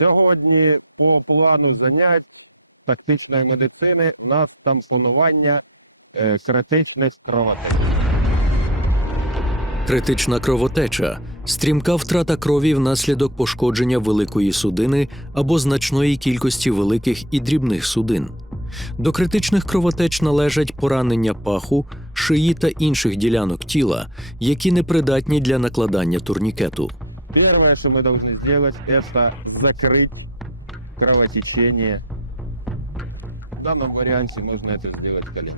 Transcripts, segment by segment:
Сьогодні по плану занять тактичної медицини у нас там планування е, критичних кровотек. Критична кровотеча стрімка втрата крові внаслідок пошкодження великої судини або значної кількості великих і дрібних судин. До критичних кровотеч належать поранення паху, шиї та інших ділянок тіла, які непридатні для накладання турнікету. Первое, что мы должны сделать, это закрыть кровотечение. В данном варианте нужно это сделать колени.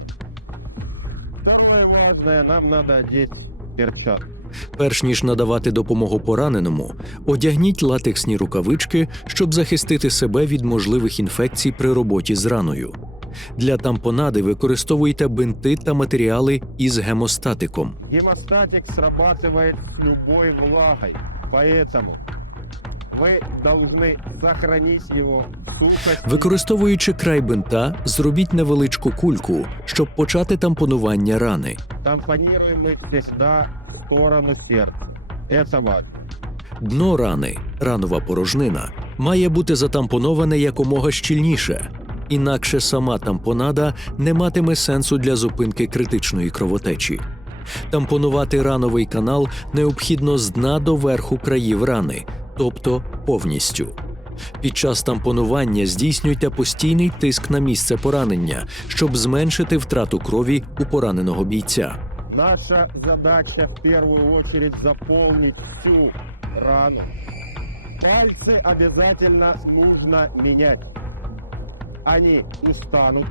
Самое важное, нам надо одеть перчатки. Перш ніж надавати допомогу пораненому, одягніть латексні рукавички, щоб захистити себе від можливих інфекцій при роботі з раною. Для тампонади використовуйте бинти та матеріали із гемостатиком. Гемостатик срабатывает любой влагой, поэтому мы должны сохранить его сухость. Використовуючи край бинта, зробіть невеличку кульку, щоб почати тампонування рани. Тампонируем всегда в сторону сердца. Это важно. Дно рани, ранова порожнина, має бути затампоноване якомога щільніше, інакше сама тампонада не матиме сенсу для зупинки критичної кровотечі. Тампонувати рановий канал необхідно з дна до верху країв рани, тобто повністю. Під час тампонування здійснюйте постійний тиск на місце поранення, щоб зменшити втрату крові у пораненого бійця. Наша задача в первую очередь заполнить всю рану. Пальцы обязательно нужно менять. Они не станут.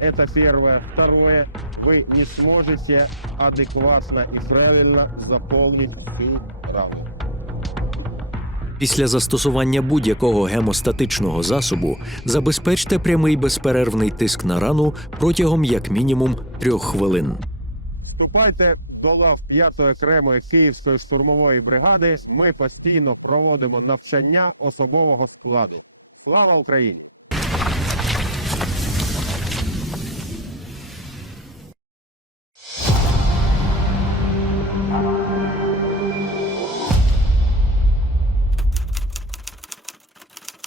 Это первое. Второе. Вы не сможете адекватно и правильно заполнить и рану. Після застосування будь-якого гемостатичного засобу забезпечте прямий безперервний тиск на рану протягом як мінімум трьох хвилин. Вступайте до лав 5-ї окремої Київської штурмової бригади. Ми постійно проводимо навчання особового складу. Слава Україні!